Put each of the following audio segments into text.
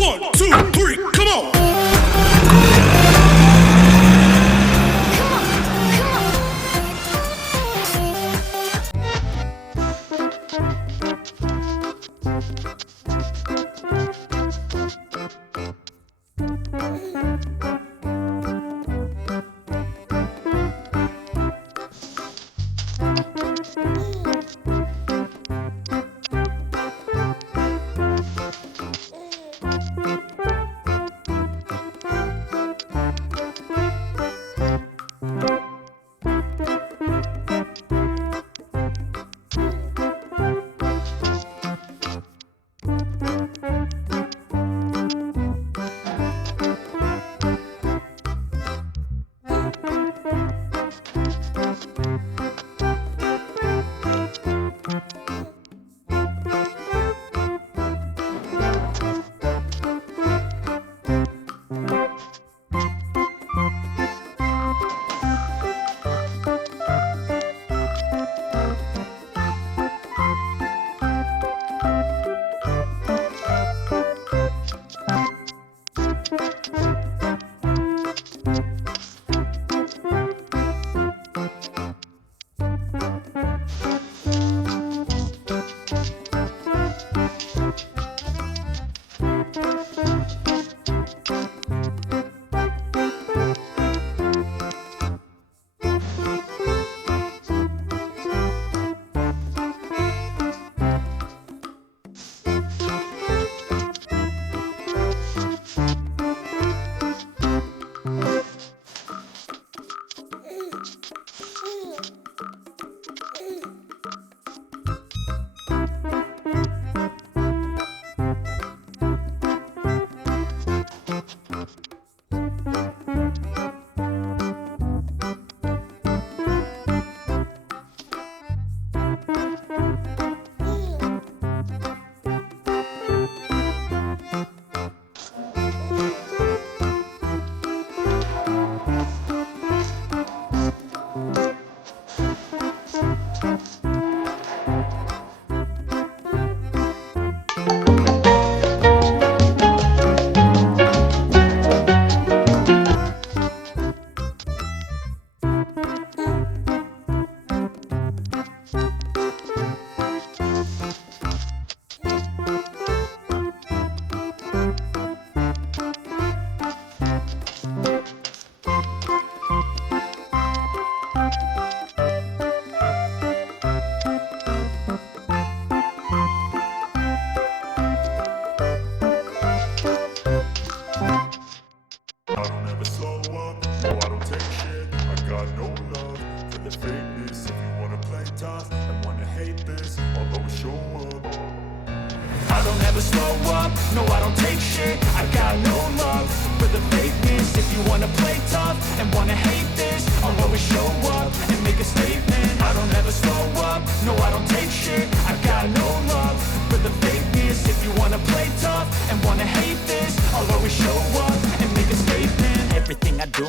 1, 2, 3, come on!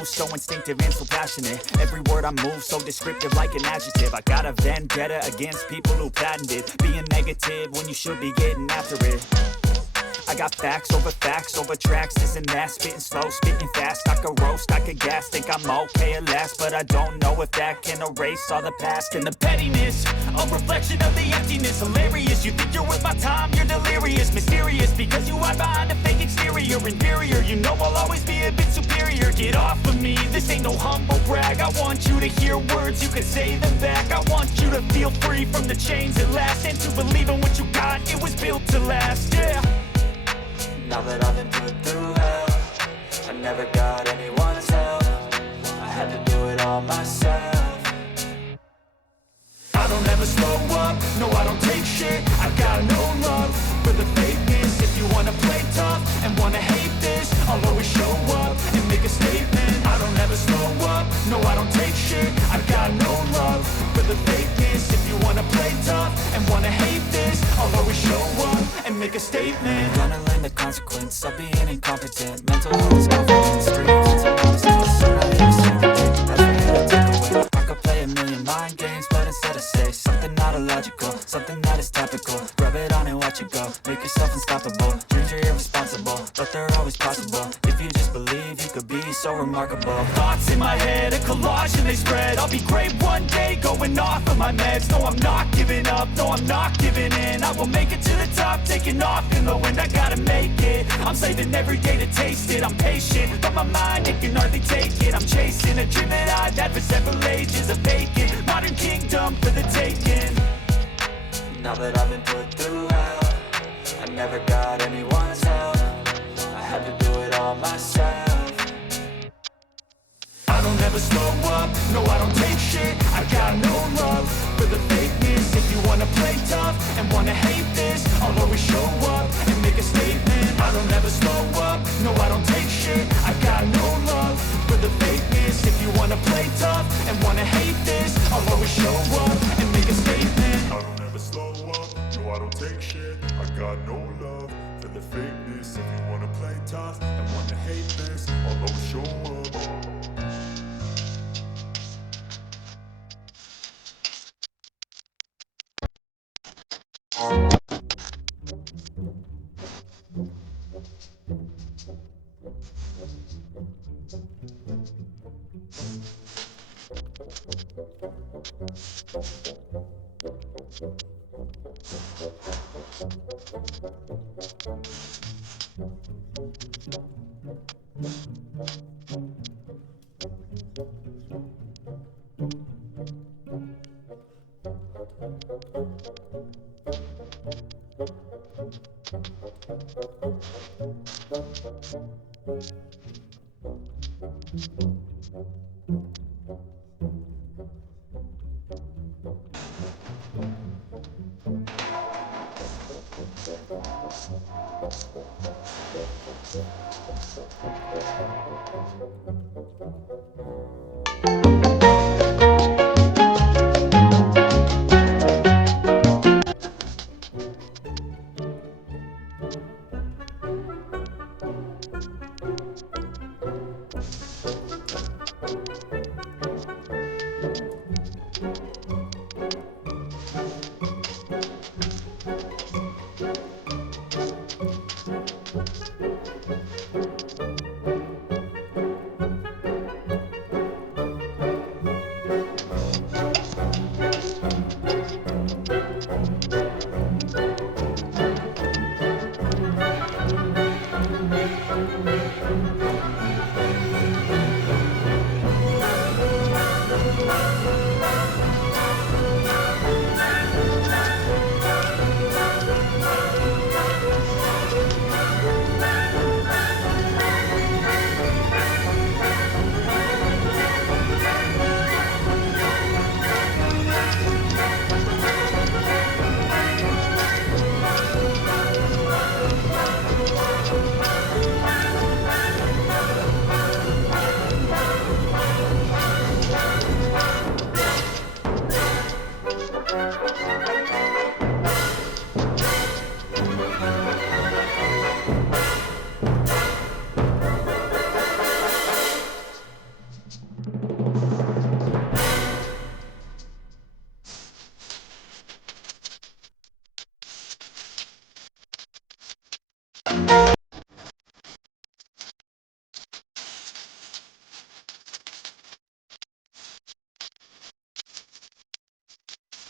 So instinctive and so passionate. Every word I move so descriptive like an adjective. I got a vendetta against people who patented being negative when you should be getting after it. I got facts over tracks, this and that. Spitting slow, spitting fast. I could roast, I could gas. Think I'm okay at last, but I don't know if that can erase all the past. And the pettiness, a reflection of the emptiness. Hilarious, you think you're worth my time, you're delirious. Mysterious, because you hide behind a fake exterior. Inferior, you know I'll always be a bit superior. Get off of me, this ain't no humble brag. I want you to hear words, you can say them back. I want you to feel free from the chains at last, and to believe in what you got, it was built to last, yeah. Now that I've been put through hell, I never got anyone's help. I had to do it all myself. I don't ever slow up, no I don't take shit. I got no love for the fakeness. If you wanna play tough and wanna hate this, I'll always show up and make a statement. I don't ever slow up, no I don't take shit. I got no love for the fakeness. If you wanna play tough and wanna hate this, I'll always show up and make a statement. I'm gonna learn the consequence of being incompetent. Mental health is confidence, dreams and promises. So now here's something that's for you to take away. I could play a million mind games, but instead I say something not illogical, something that is topical. Rub it on and watch it go, make yourself unstoppable. Dreams are irresponsible, but they're always possible. If you just believe, you could be so remarkable. Thoughts in my head, a collage and they spread. I'll be great one day, going off of my meds. No, I'm not giving up, no, I'm not giving in. I will make it to the top, taking off in the wind. I gotta make it, I'm saving every day to taste it. I'm patient, but my mind, it can hardly take it. I'm chasing a dream that I've had for several ages. A vacant, modern kingdom for the taking. Now that I've been put through hell, I never got anyone's help. I had to do it all myself. I don't ever slow up, no I don't take shit. I got no love for the fakeness. If you wanna play tough and wanna hate this, I'll always show up and make a statement. I don't ever slow up, no I don't take shit. I got no love for the fakeness. If you wanna play tough and wanna hate this, I'll always show up and make a statement. I don't ever slow up, no I don't take shit. I got no love for the fakeness. If you wanna play tough and wanna hate this, I'll always show up.